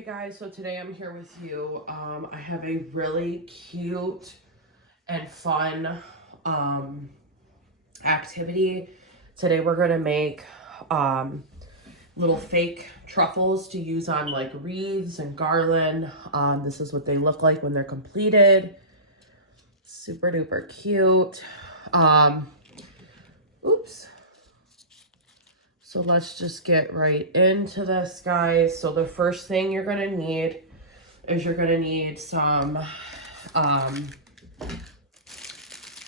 Hey guys, so today I'm here with you. I have a really cute and fun activity. Today we're gonna make little fake truffles to use on like wreaths and garland. This is what they look like when they're completed. Super duper cute. Oops. So let's just get right into this, guys. So the first thing you're gonna need is you're gonna need some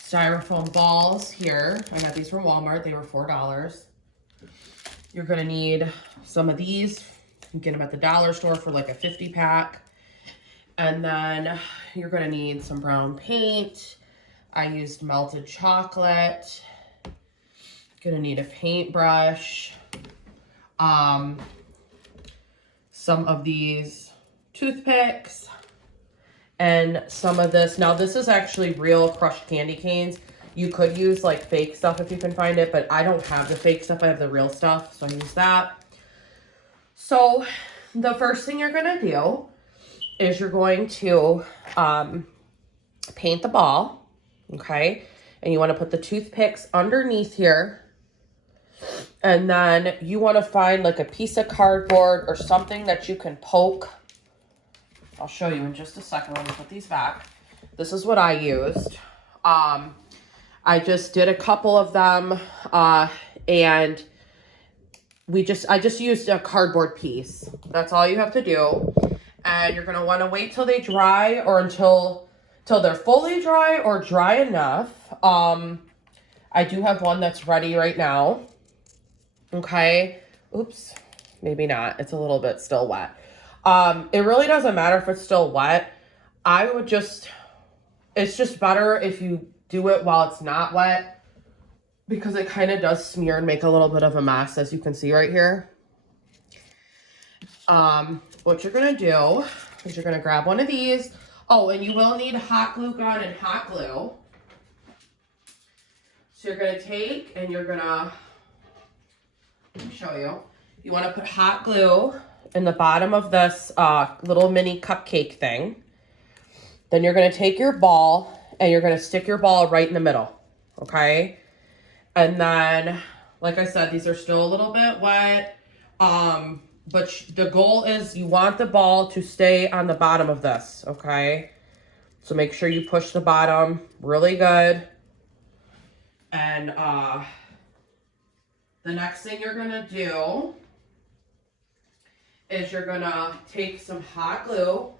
styrofoam balls here. I got these from Walmart. They were $4. You're gonna need some of these. You can get them at the dollar store for like a 50 pack. And then you're gonna need some brown paint. I used melted chocolate. Gonna need a paintbrush. Some of these toothpicks. And some of this. Now this is actually real crushed candy canes. You could use like fake stuff if you can find it, but I don't have the fake stuff. I have the real stuff, so I use that. So the first thing you're gonna do is you're going to paint the ball, okay? And you wanna put the toothpicks underneath here. And then you want to find like a piece of cardboard or something that you can poke. I'll show you in just a second. Let me put these back. This is what I used. I just did a couple of them and I just used a cardboard piece. That's all you have to do. And you're going to want to wait till they dry or until they're fully dry or dry enough. I do have one that's ready right now. Okay, oops, maybe not. It's a little bit still wet. It really doesn't matter if it's still wet. It's just better if you do it while it's not wet because it kind of does smear and make a little bit of a mess, as you can see right here. What you're gonna do is you're gonna grab one of these. Oh, and you will need hot glue gun and hot glue. So you're gonna take and you're gonna, let me show you. You want to put hot glue in the bottom of this little mini cupcake thing. Then you're going to take your ball and you're going to stick your ball right in the middle. Okay. And then, like I said, these are still a little bit wet. But the goal is you want the ball to stay on the bottom of this. Okay. So make sure you push the bottom really good. And, the next thing you're gonna do is you're gonna take some hot glue,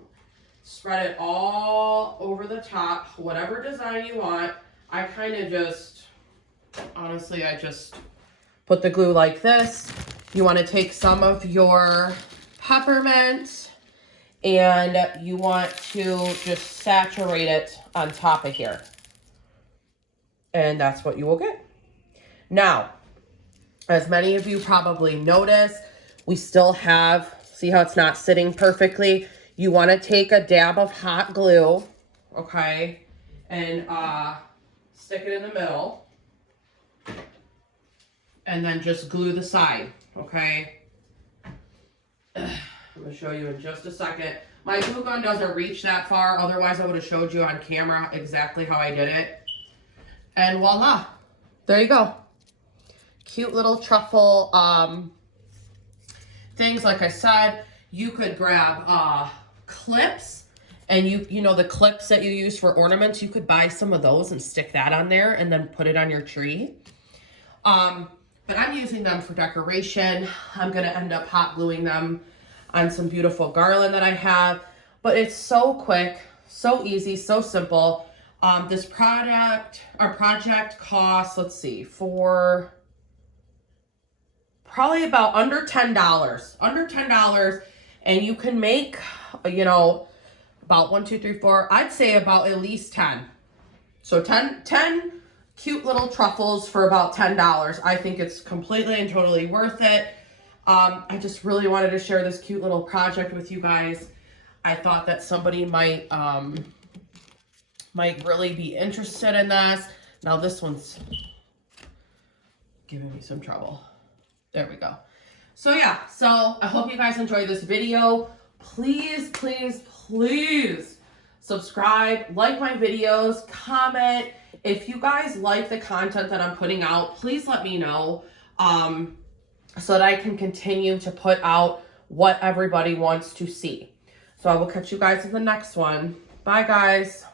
spread it all over the top, whatever design you want. I kind of just, honestly, I just put the glue like this. You wanna take some of your peppermint and you want to just saturate it on top of here. And that's what you will get. Now, as many of you probably noticed, we still have, see how it's not sitting perfectly? You want to take a dab of hot glue, okay, and stick it in the middle. And then just glue the side, okay? I'm going to show you in just a second. My glue gun doesn't reach that far, otherwise I would have showed you on camera exactly how I did it. And voila, there you go. Cute little truffle things. Like I said, you could grab clips, and you know the clips that you use for ornaments, you could buy some of those and stick that on there and then put it on your tree. But I'm using them for decoration. I'm gonna end up hot gluing them on some beautiful garland that I have. But it's so quick, so easy, so simple. This project costs, let's see, for probably about under $10, and you can make, you know, about 1, 2, 3, 4, I'd say about at least 10. So 10 cute little truffles for about $10. I think it's completely and totally worth it. I just really wanted to share this cute little project with you guys. I thought that somebody might really be interested in this. Now this one's giving me some trouble. There we go. So yeah, so I hope you guys enjoyed this video. please, please, please subscribe, like my videos, comment. If you guys like the content that I'm putting out, please let me know so that I can continue to put out what everybody wants to see. So I will catch you guys in the next one. Bye, guys.